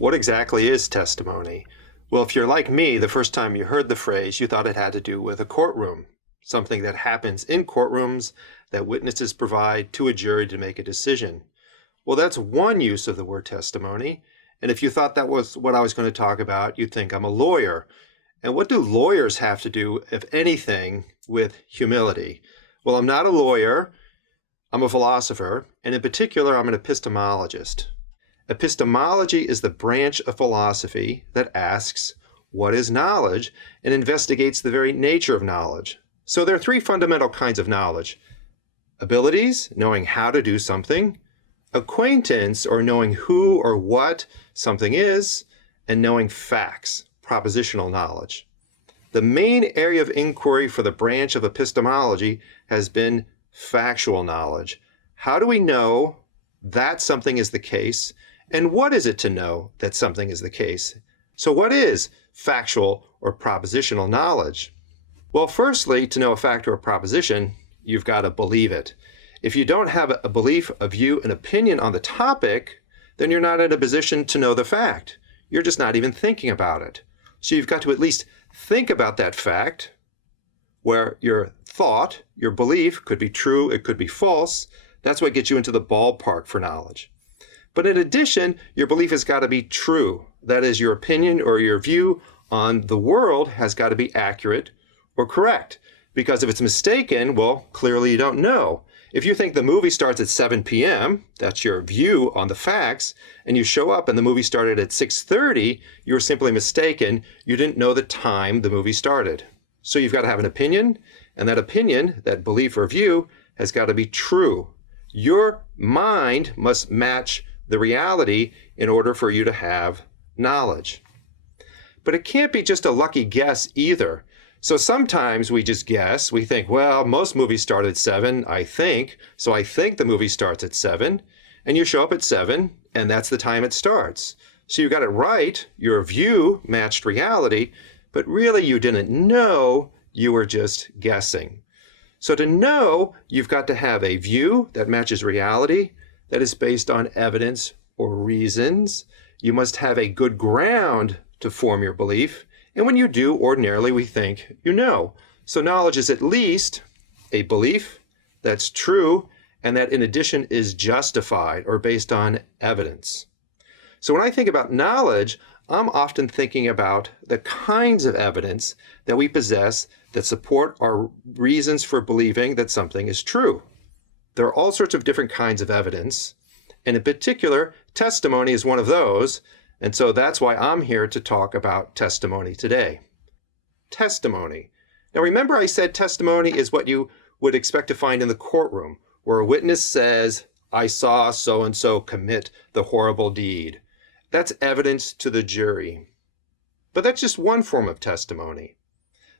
What exactly is testimony? Well, if you're like me, the first time you heard the phrase, you thought it had to do with a courtroom, something that happens in courtrooms that witnesses provide to a jury to make a decision. Well, that's one use of the word testimony. And if you thought that was what I was going to talk about, you'd think I'm a lawyer. And what do lawyers have to do, if anything, with humility? Well, I'm not a lawyer. I'm a philosopher. And in particular, I'm an epistemologist. Epistemology is the branch of philosophy that asks, what is knowledge, and investigates the very nature of knowledge. So there are three fundamental kinds of knowledge. Abilities, knowing how to do something. Acquaintance, or knowing who or what something is. And knowing facts, propositional knowledge. The main area of inquiry for the branch of epistemology has been factual knowledge. How do we know that something is the case? And what is it to know that something is the case? So what is factual or propositional knowledge? Well, firstly, to know a fact or a proposition, you've got to believe it. If you don't have a belief, a view, an opinion on the topic, then you're not in a position to know the fact. You're just not even thinking about it. So you've got to at least think about that fact, where your thought, your belief could be true, it could be false. That's what gets you into the ballpark for knowledge. But in addition, your belief has got to be true. That is, your opinion or your view on the world has got to be accurate or correct. Because if it's mistaken, well, clearly you don't know. If you think the movie starts at 7 p.m., that's your view on the facts, and you show up and the movie started at 6:30, you were simply mistaken. You didn't know the time the movie started. So you've got to have an opinion, and that opinion, that belief or view, has got to be true. Your mind must match the reality in order for you to have knowledge. But it can't be just a lucky guess either. So sometimes we just guess. We think, well, most movies start at 7, I think. So I think the movie starts at 7. And you show up at 7, and that's the time it starts. So you got it right. Your view matched reality. But really, you didn't know. You were just guessing. So to know, you've got to have a view that matches reality, that is based on evidence or reasons. You must have a good ground to form your belief. And when you do, ordinarily we think you know. So knowledge is at least a belief that's true and that in addition is justified or based on evidence. So when I think about knowledge, I'm often thinking about the kinds of evidence that we possess that support our reasons for believing that something is true. There are all sorts of different kinds of evidence, and in particular, testimony is one of those, and so that's why I'm here to talk about testimony today. Testimony. Now remember I said testimony is what you would expect to find in the courtroom, where a witness says, I saw so-and-so commit the horrible deed. That's evidence to the jury. But that's just one form of testimony.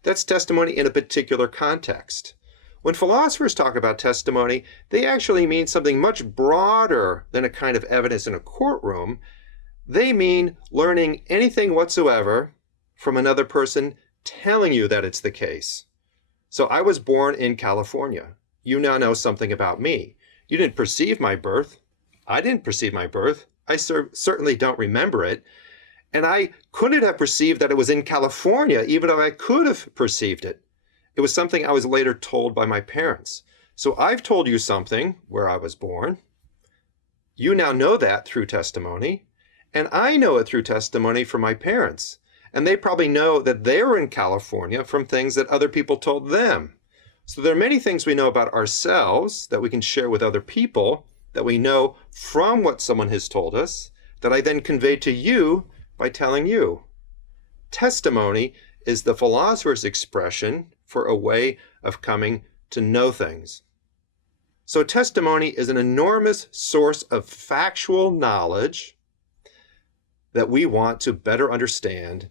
That's testimony in a particular context. When philosophers talk about testimony, they actually mean something much broader than a kind of evidence in a courtroom. They mean learning anything whatsoever from another person telling you that it's the case. So I was born in California. You now know something about me. You didn't perceive my birth. I didn't perceive my birth. I certainly don't remember it. And I couldn't have perceived that it was in California, even though I could have perceived it. It was something I was later told by my parents. So I've told you something where I was born. You now know that through testimony. And I know it through testimony from my parents. And they probably know that they were in California from things that other people told them. So there are many things we know about ourselves that we can share with other people, that we know from what someone has told us, that I then convey to you by telling you. Testimony is the philosopher's expression for a way of coming to know things. So testimony is an enormous source of factual knowledge that we want to better understand.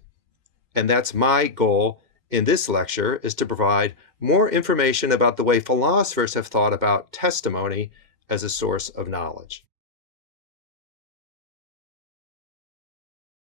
And that's my goal in this lecture, is to provide more information about the way philosophers have thought about testimony as a source of knowledge.